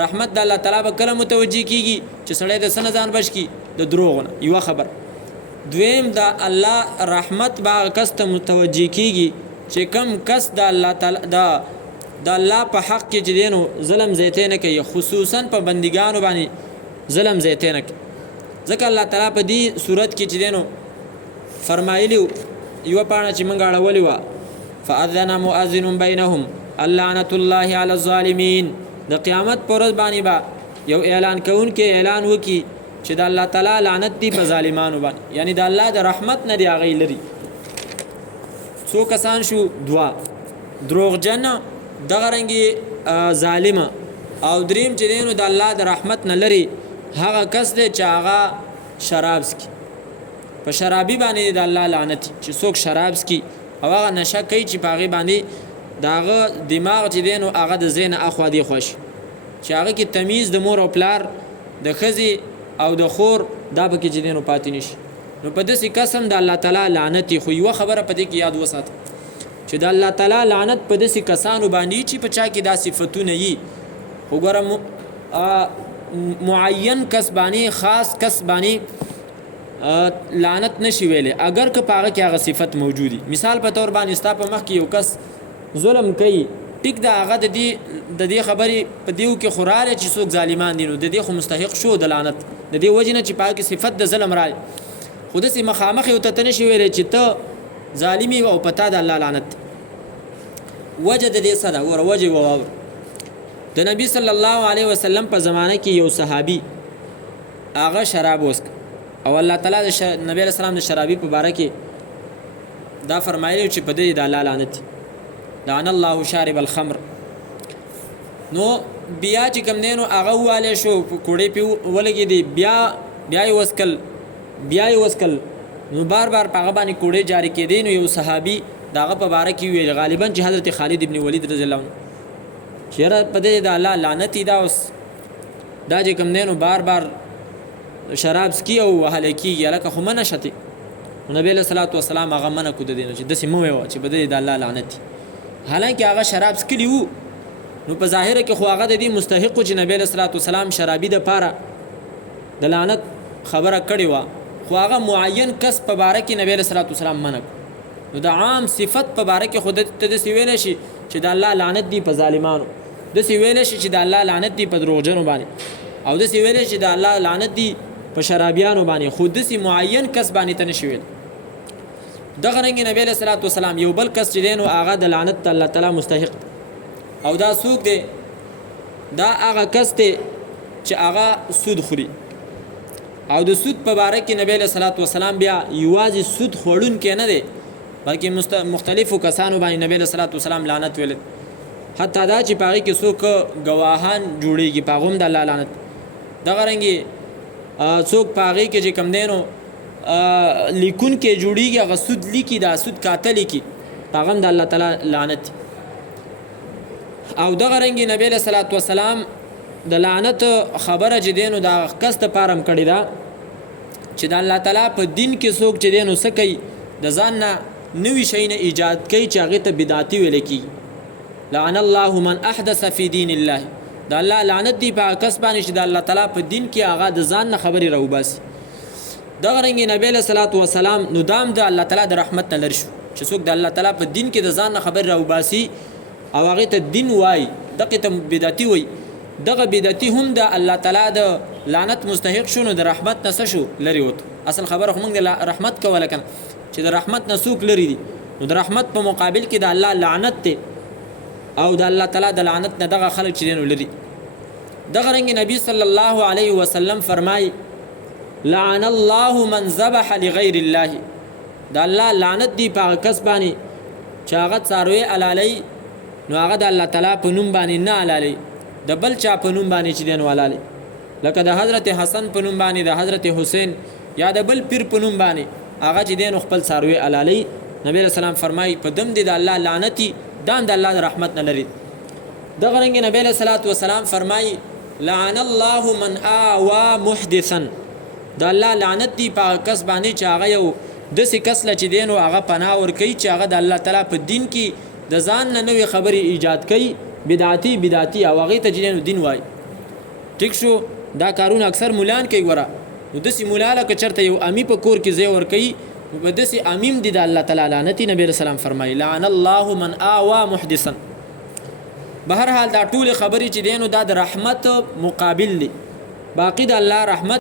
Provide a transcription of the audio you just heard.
رحمت د الله تعالی به کله متوجي کیږي چې سړی د سن ځان بچ کی د دروغ نه. یو خبر دویم دا الله رحمت با کس ته متوجي کیږي چې کم کس د الله تعالی د الله په حق کې چې دینو ظلم زیاته نه کوي، خصوصا په بندګانو باندې ظلم زیاته نه کوي. ځکه الله تعالی په دې صورت کې چې دینو فرمایلی یو پاڼه چې مونږ اړولې وه فاذن مؤذن بینهم اللعنة الله علی الظالمین. د قیامت پر ورځ باندې با یو اعلان کوونکی اعلان وکي چې د الله تعالی لعنت دی په ظالمانو باندې، یعنی د الله د رحمت نه دی هغه لري. څو کسان شو؟ دوا. دروغجن دغه رنګي ظالم او دریم چې دینو د الله د رحمت نه لري هغه کس دی چې هغه شراب سکي. په شرابي باندې د الله لعنت چې څوک شراب سکي او هغه نشه کوي چې په هغې باندې داغه دماغ چې دینو هغه د ذهن اخوا دی خوش چې هغه کې تمیز د مور او پلار د ښځې او د خور دا به کې چې دینو پاتې نشي. نو په داسې قسم د الله تعالی لعنت. خو یوه خبره په دې کې یاد وساته چې د الله تعالی لعنت په داسې کسانو باندې چې په چا کې دا صفتونه وي. خو ګوره معین کس باندې خاص کس باندې لعنت نشي ویلې اگر که په هغه کې هغه صفت موجودي. مثال په طور باندې ستا په مخ کې یو کس ظلم کوي، ټیک دا هغه د دې خبرې په دیو کې خوراله چې څوک ظالمان دي نو د دې خو مستحق شو د لعنت د دې وجه نه چې په هغه کې صفت د ظلم راځي. خو داسې مخامخ یو ته نشي ویلی چې ته ظالمي او پتا د الله لعنت. وجه د دې څه ده؟ ګوره وجه واوره. د نبي صلی الله علیه وسلم په زمانه کې یو صحابي هغه شراب وسک او الله تعالی د نبی علیه السلام د شرابي په باره کې دا فرمایلی چې په دې د الله لعنت لعن الله شارب الخمر. نو بیا چې کوم دی نو هغه ووالی شو کوړې پې ولګېدې بیا یې وسکل نو بار په هغه باندې کوړې جاري کېدې. نو یو صحابي د هغه په باره کې ویل غالبا چې حضرت خالد ابن ولید رضی الله عنه چې یاره په دې د الله لعنت دا اوس دا چې کوم دی نو بار شراب سکي او وهلی کېږي هلکه خو منع شتې. نبی علیه صلات وسلام هغه منع کړو د دې نه چې داسې مه ویوه چې په دې د الله لعنت. حالانکه هغه شراب سکلي وو نو په ظاهره کې خو هغه د دې مستحق چې نبی علیه صلات وسلام شرابي د پاره د لعنت خبره کړې وه، خو هغه معین کس په باره کې نبی علیه صلات وسلام منع کړو. نو د عام صفت په باره کې خو ته داسې ویلی شي چې د الله لعنت دی په ظالمانو، داسې ویلی شي چې د الله لعنت دی په دروغجنو باندې، او داسې ویلی شي چې د الله لعنت دی په شرابیانو باندې، خو داسې معین کس باندې ته نشي ویل. دغه رنګې نبی علیه صلات وسلام یو بل کس چې دی نو هغه د لعنت د الله تعالی مستحق او دا څوک دی؟ دا هغه کس دی چې هغه سود خوري. او د سود په باره کې نبی علیه صلات وسلام بیا یوازې سود خوړونکی نه دی بلکې مختلفو کسانو باندې نبی علیه صلات وسلام لعنت ویل. حتی دا چې په هغې کې څوک ګواهان جوړېږي په هغه هم د الله لعنت. دغه رنګې څوک په هغې کې چې کوم دی نو لیکون کې جوړیږي هغه سود لیکي دا سود کاته لیکي په هغه هم د الله تعالی لعنت. او دغه رنګې نبی علیه صلات وسلام د لعنت خبره چې دی نو د هغه کس دپاره هم کړې ده چې د الله تعالی په دین کې څوک چې دی نو څه کوي د ځان نه نوي شی نه ایجاد کوي چې هغې ته بدعتي ویلی کېږي. لعن الله من احدث فی دین الله. د الله لعنت دی په کس باندې چې د الله تعالی په دین کې هغه د ځان نه خبرې راوباسي. دغه رنګې نبی علیه صلات وسلام نو دام د الله تعالی د رحمت نه لرې شو چې څوک د الله تعالی په دین کې د ځان نه خبرې راوباسي او هغې ته دین وایي دغې ته بدعتي وایي. دغه بدعتي هم د الله تعالی د لعنت مستحق شو نو د رحمت نه څه شو لرې وته. اصل خبره خو موږ د رحمت کوله کنه چې د رحمت نه څوک لرې دي نو د رحمت په مقابل کې د الله لعنت دی او د الله تعالی د لعنت نه دغه خلک چې دی نو لري. دغه رنګې نبی صلی الله علیه وسلم فرمایي لعن الله من ذبح لغیر الله. د الله لعنت دی په هغه کس باندې چې هغه څاروی حلالوي نو هغه د الله تعالی په نوم باندې نه حلالوي، د بل چا په نوم باندې چې دی نو حلالوي. لکه د حضرت حسن په نوم باندې، د حضرت حسین یا د بل پیر په نوم باندې هغه چې دی نو خپل څاروی حلالوي. نبی علیه السلام فرمایي په دم دی د الله لعنتي دان د الله د رحمت نه لري. دغه رنګې نبی علیه الصلاة والسلام فرمایي لعن الله من آوا محدثا. د الله لعنت دی په کس باندې چې هغه یو داسې کس له چې دی نو هغه پناه ورکوي چې هغه د الله تعالی په دین کې د ځان نه نوې خبرې ایجاد کوي بدعتي او هغې ته چې دی نو دین وایي. ټیک شو دا کارونه اکثر مولان کوي ګوره نو داسې مولا لکه چېرته یو امی په کور کې ځای ورکوي نو به داسې امیم دي د الله تعالی لعنتي نبی رسول الله فرمایي لعن الله من آوا محدثا. بهر حال دا ټول خبرې چې دی نو دا د رحمت مقابل دی باقی د الله رحمت